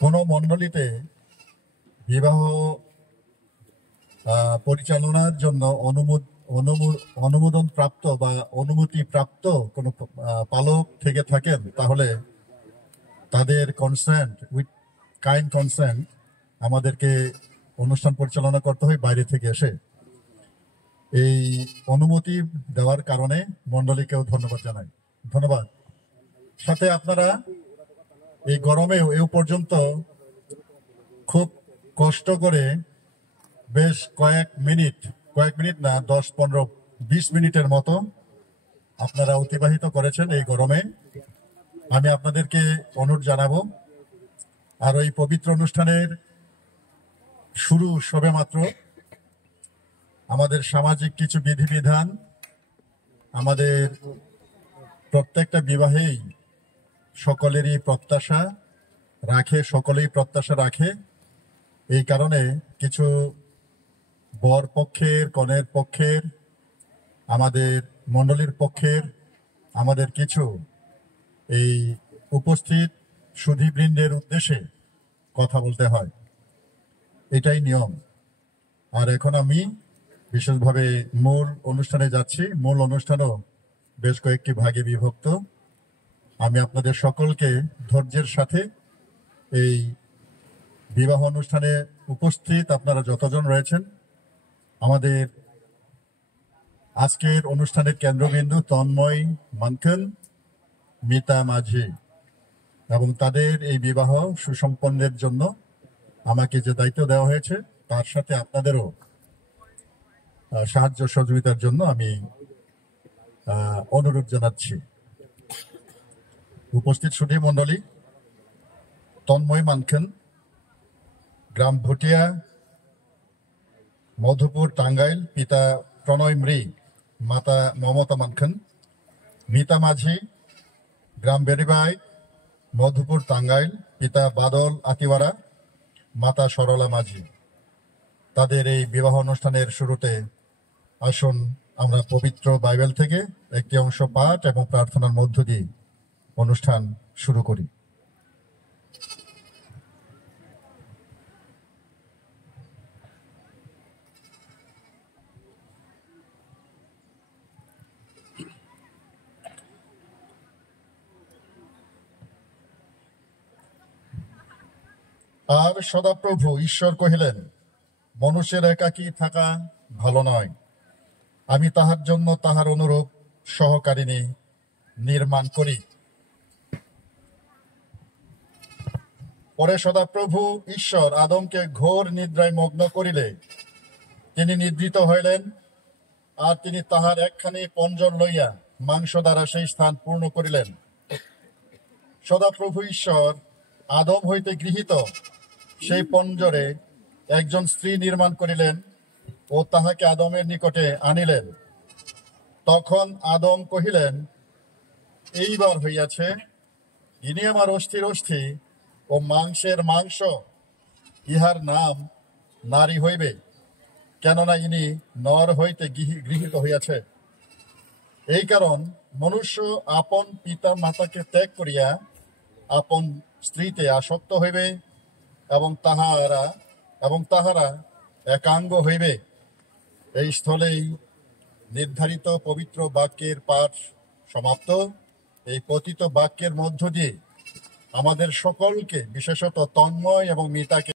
কোনো মণ্ডলীতে বিবাহ পরিচালনার জন্য অনুমোদন প্রাপ্ত বা অনুমতি প্রাপ্ত কোনো পালক থেকে থাকেন, তাহলে তাদের কনসেন্ট, উইথ কাইন্ড কনসেন্ট, আমাদেরকে অনুষ্ঠান পরিচালনা করতে হয় বাইরে থেকে এসে। এই অনুমতি দেওয়ার কারণে মণ্ডলীকেও ধন্যবাদ জানাই। ধন্যবাদ। সাথে আপনারা এই গরমেও এ পর্যন্ত খুব কষ্ট করে বেশ কয়েক মিনিট না 10-15-20 মিনিটের মতো আপনারা অতিবাহিত করেছেন এই গরমে। আমি আপনাদেরকে অনুরোধ জানাবো, আর এই পবিত্র অনুষ্ঠানের শুরু সবেমাত্র। আমাদের সামাজিক কিছু বিধিবিধান আমাদের প্রত্যেকটা বিবাহেই সকলেই প্রত্যাশা রাখে। এই কারণে কিছু বর পক্ষের, কনের পক্ষের, আমাদের মণ্ডলীর পক্ষের আমাদের কিছু এই উপস্থিত সুধীবৃন্দের উদ্দেশ্যে কথা বলতে হয়, এটাই নিয়ম। আর এখন আমি বিশেষভাবে মূল অনুষ্ঠানে যাচ্ছি। মূল অনুষ্ঠানও বেশ কয়েকটি ভাগে বিভক্ত। আমি আপনাদের সকলকে ধৈর্যের সাথে এই বিবাহ অনুষ্ঠানে উপস্থিত আপনারা যতজন রয়েছেন, আমাদের আজকের অনুষ্ঠানের কেন্দ্রবিন্দু তন্ময় মানখান, মিতা মাঝি, এবং তাদের এই বিবাহ সুসম্পন্নের জন্য আমাকে যে দায়িত্ব দেওয়া হয়েছে তার সাথে আপনাদেরও সাহায্য সহযোগিতার জন্য আমি অনুরোধ জানাচ্ছি। উপস্থিত সুধী মণ্ডলী, তন্ময় মানখান, গ্রাম ভুটিয়া, মধুপুর, টাঙ্গাইল, পিতা প্রণয় মৃ, মাতা মমতা মানখান। মিতা মাঝি, গ্রাম বেড়িবাই, মধুপুর, টাঙ্গাইল, পিতা বাদল আতিওয়ারা, মাতা সরলা মাঝি। তাদের এই বিবাহ অনুষ্ঠানের শুরুতে আসুন আমরা পবিত্র বাইবেল থেকে একটি অংশ পাঠ এবং প্রার্থনার মধ্য দিয়ে অনুষ্ঠান শুরু করি। আর সদাপ্রভু ঈশ্বর কহিলেন, মনুষ্যের একাকী থাকা ভালো নয়, আমি তাহার জন্য তাহার অনুরূপ সহকারিণী নির্মাণ করি। পরে সদাপ্রভু ঈশ্বর আদমকে ঘোর নিদ্রায় মগ্ন করিলে তিনি নিদ্রিত হইলেন, আর তিনি তাহার একখানি পঞ্জর লইয়া মাংস দ্বারা সেই স্থান পূর্ণ করিলেন। সদাপ্রভু ঈশ্বর আদম হইতে গৃহীত সেই পঞ্জরে একজন স্ত্রী নির্মাণ করিলেন ও তাহাকে আদমের নিকটে আনিলেন। তখন আদম কহিলেন, এইবার হইয়াছে, ইনি আমার অস্থির অস্থি ও মাংসের মাংস, ইহার নাম নারী হইবে, কেননা ইনি নর হইতে গৃহীত হইয়াছে। এই কারণ মনুষ্য আপন পিতা মাতাকে ত্যাগ করিয়া আপন স্ত্রীতে আসক্ত হইবে এবং তাহারা একাঙ্গ হইবে। এই স্থলেই নির্ধারিত পবিত্র বাক্যের পাঠ সমাপ্ত। এই পতিত বাক্যের মধ্য দিয়ে আমাদের সকলকে, বিশেষত তন্ময় এবং মিতাকে